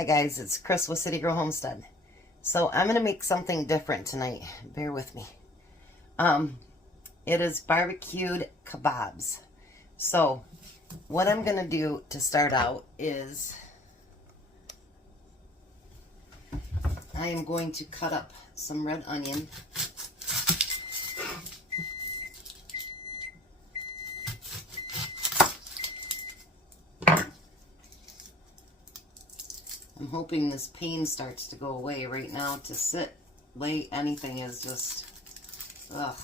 Hi guys, it's Chris with City Girl Homestead. So I'm going to make something different tonight. Bear with me. It is barbecued kebabs. So what I'm going to do to start out is I am going to cut up some red onion. I'm hoping this pain starts to go away. Right now, to sit, lay, anything is just, ugh.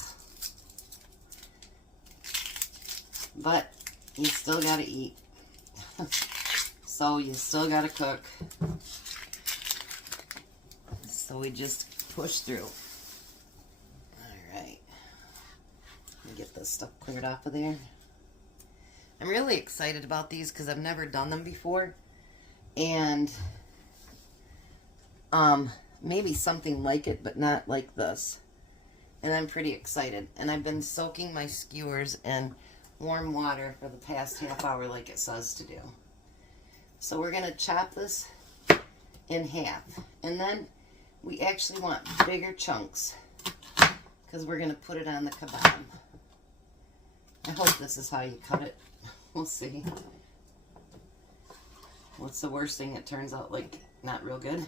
But you still gotta eat. So you still gotta cook. So we just push through. Alright. Let me get this stuff cleared off of there. I'm really excited about these because I've never done them before. And maybe something like it, but not like this. And I'm pretty excited. And I've been soaking my skewers in warm water for the past half hour like it says to do. So we're going to chop this in half. And then we actually want bigger chunks because we're going to put it on the kebab. I hope this is how you cut it. We'll see. What's the worst thing? It turns out like not real good.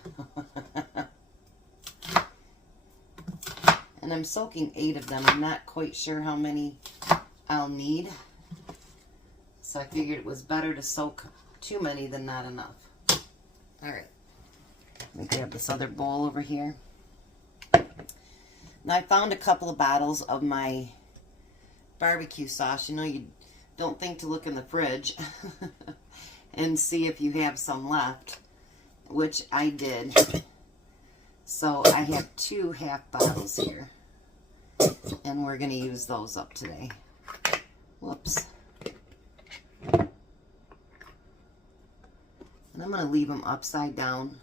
And I'm soaking 8 of them. I'm not quite sure how many I'll need. So I figured it was better to soak too many than not enough. Alright. Let me grab this other bowl over here. Now I found a couple of bottles of my barbecue sauce. You know, you don't think to look in the fridge and see if you have some left, which I did. So I have 2 half bottles here, and we're going to use those up today. Whoops. And I'm going to leave them upside down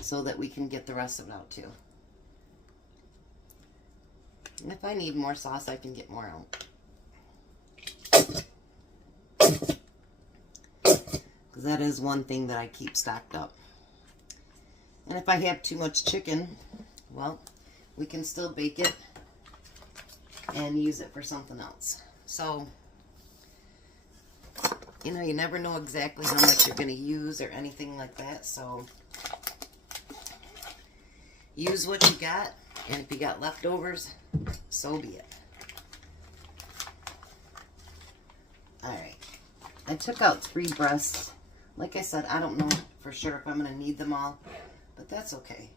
so that we can get the rest of it out too. And if I need more sauce, I can get more out. Because that is one thing that I keep stocked up. And if I have too much chicken, well, we can still bake it and use it for something else. So, you know, you never know exactly how much you're going to use or anything like that. So, use what you got. And if you got leftovers, so be it. Alright. I took out 3 breasts. Like I said, I don't know for sure if I'm going to need them all, but that's okay.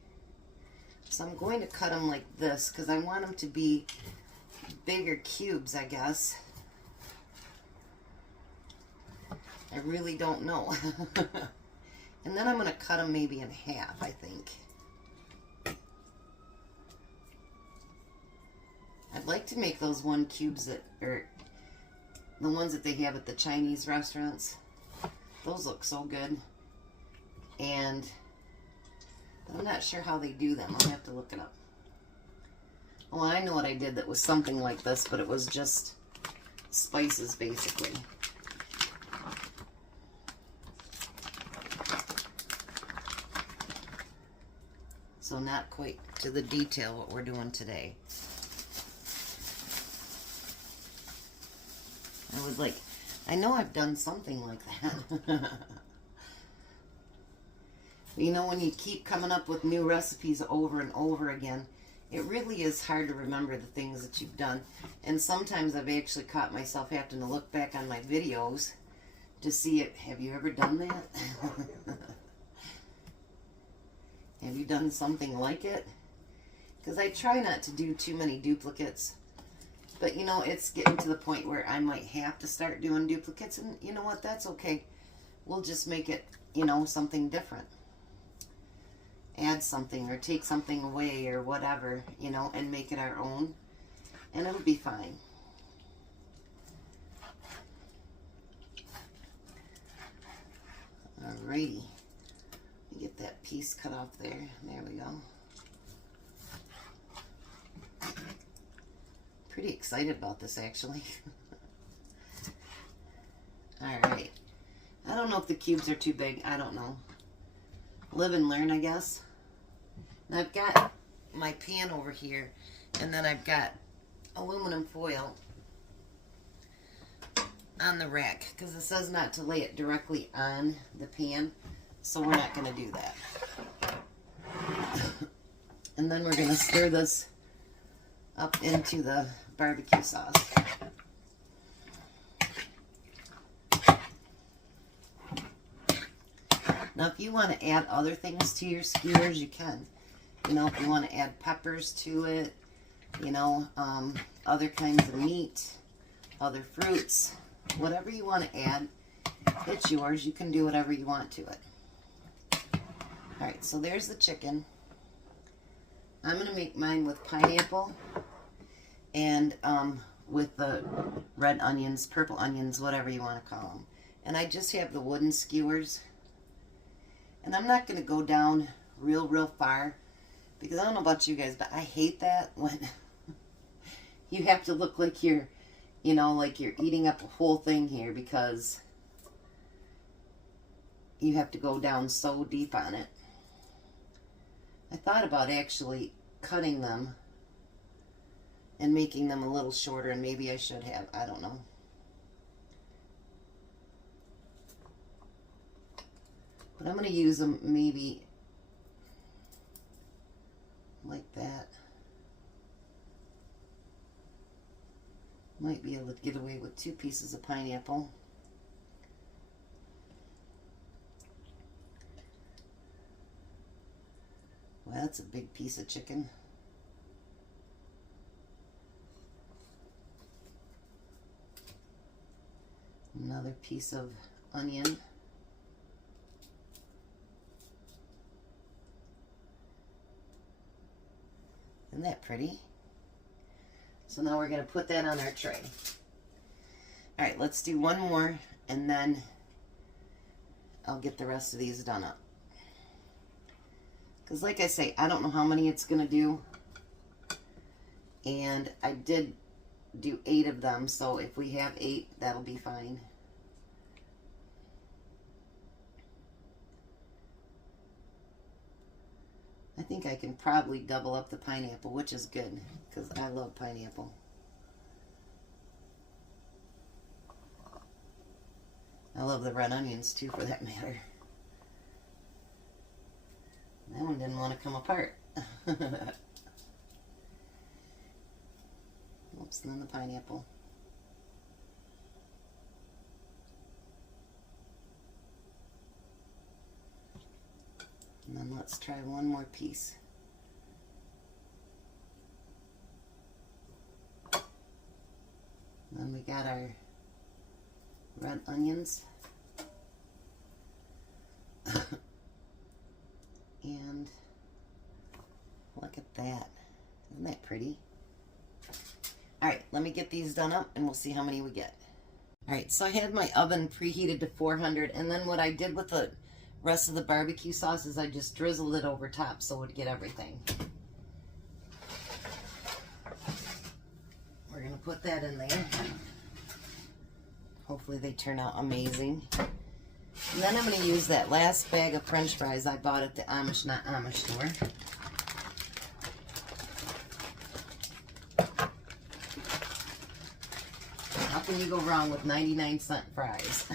So I'm going to cut them like this because I want them to be bigger cubes, I guess. I really don't know. And then I'm going to cut them maybe in half, I think. I'd like to make those 1 cubes that are the ones that they have at the Chinese restaurants. Those look so good. And I'm not sure how they do them. I'll have to look it up. Well, I know what I did that was something like this, but it was just spices, basically. So not quite to the detail what we're doing today. I was like, I know I've done something like that. You know, when you keep coming up with new recipes over and over again, it really is hard to remember the things that you've done. And sometimes I've actually caught myself having to look back on my videos to see it. Have you ever done that? Have you done something like it? Because I try not to do too many duplicates. But, you know, it's getting to the point where I might have to start doing duplicates. And you know what? That's okay. We'll just make it, you know, something different. Add something or take something away or whatever, you know, and make it our own. And it'll be fine. Alrighty. Let me get that piece cut off there. There we go. Pretty excited about this, actually. Alright. I don't know if the cubes are too big. I don't know. live and learn, I guess. And I've got my pan over here, and then I've got aluminum foil on the rack because it says not to lay it directly on the pan, so we're not going to do that. And then we're going to stir this up into the barbecue sauce. Now, if you want to add other things to your skewers, you can. You know, if you want to add peppers to it, you know, other kinds of meat, other fruits, whatever you want to add, it's yours. You can do whatever you want to it. All right, so there's the chicken. I'm going to make mine with pineapple and with the red onions, purple onions, whatever you want to call them. And I just have the wooden skewers. And I'm not going to go down real far because I don't know about you guys, but I hate that when you have to look like you're, you know, like you're eating up a whole thing here because you have to go down so deep on it. I thought about actually cutting them and making them a little shorter, and maybe I should have. I don't know. But I'm going to use them maybe like that. Might be able to get away with 2 pieces of pineapple. Well, that's a big piece of chicken. Another piece of onion. Isn't that pretty? So now we're going to put that on our tray. All right, let's do one more, and then I'll get the rest of these done up. Because like I say, I don't know how many it's going to do. And I did do 8 of them, so if we have 8, that'll be fine. I think I can probably double up the pineapple, which is good, because I love pineapple. I love the red onions, too, for that matter. That one didn't want to come apart. Oops, and then the pineapple. And then let's try one more piece. And then we got our red onions. And look at that. Isn't that pretty? Alright, let me get these done up and we'll see how many we get. Alright, so I had my oven preheated to 400, and then what I did with the rest of the barbecue sauce is I just drizzled it over top so it would get everything. We're going to put that in there. Hopefully they turn out amazing. And then I'm going to use that last bag of French fries I bought at the Amish Not Amish store. How can you go wrong with 99-cent fries?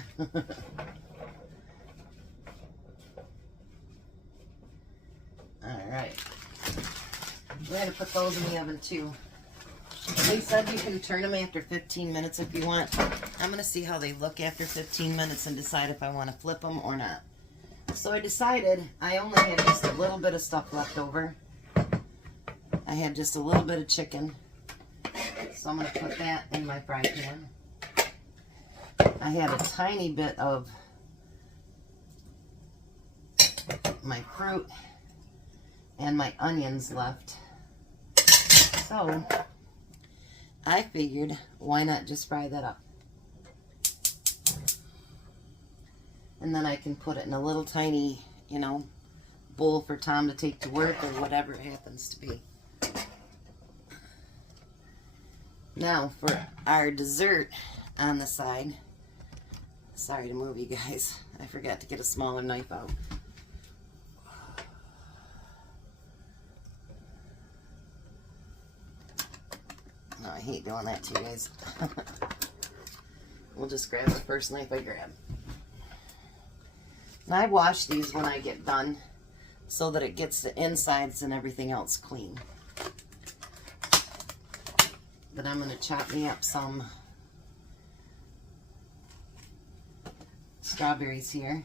Alright. We're going to put those in the oven too. They said you can turn them after 15 minutes if you want. I'm going to see how they look after 15 minutes and decide if I want to flip them or not. So I decided I only had just a little bit of stuff left over. I had just a little bit of chicken. So I'm going to put that in my fry pan. I had a tiny bit of my fruit and my onions left. So I figured, why not just fry that up? And then I can put it in a little tiny, you know, bowl for Tom to take to work or whatever it happens to be. Now for our dessert on the side. Sorry to move you guys. I forgot to get a smaller knife out. I hate doing that to you guys. We'll just grab the first knife I grab. And I wash these when I get done so that it gets the insides and everything else clean. But I'm going to chop me up some strawberries here.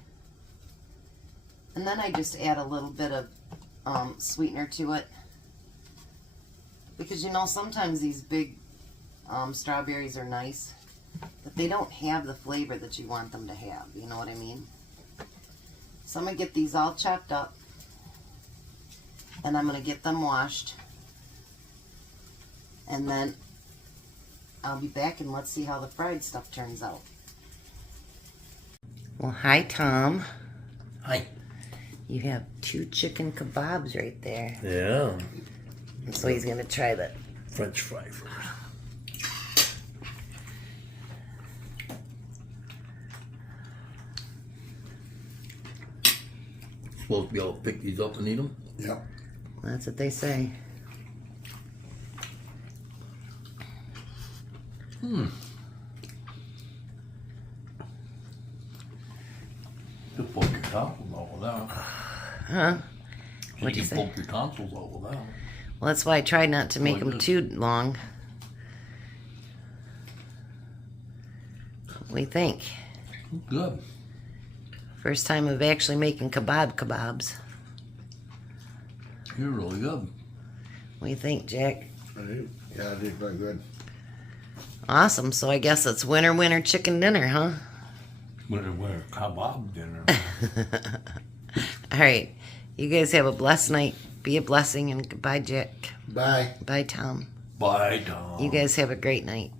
And then I just add a little bit of sweetener to it. Because you know, sometimes these big strawberries are nice, but they don't have the flavor that you want them to have. You know what I mean? So I'm going to get these all chopped up. And I'm going to get them washed. And then I'll be back and let's see how the fried stuff turns out. Well, hi, Tom. Hi. You have 2 chicken kebabs right there. Yeah. And so he's going to try the French fry first. Supposed to be able to pick these up and eat them? Yep. That's what they say. Just poke your tonsils out with that. Huh? You What'd you can say? poke your tonsils out with that. Well, that's why I tried not to make Like them this. too long. What do you think? Good. First time of actually making kebabs. You're really good. What do you think, Jack? Yeah, I did very good. Awesome. So I guess it's winter chicken dinner, huh? Winter kebab dinner. All right. You guys have a blessed night. Be a blessing, and goodbye, Jack. Bye. Bye, Tom. Bye, Tom. You guys have a great night.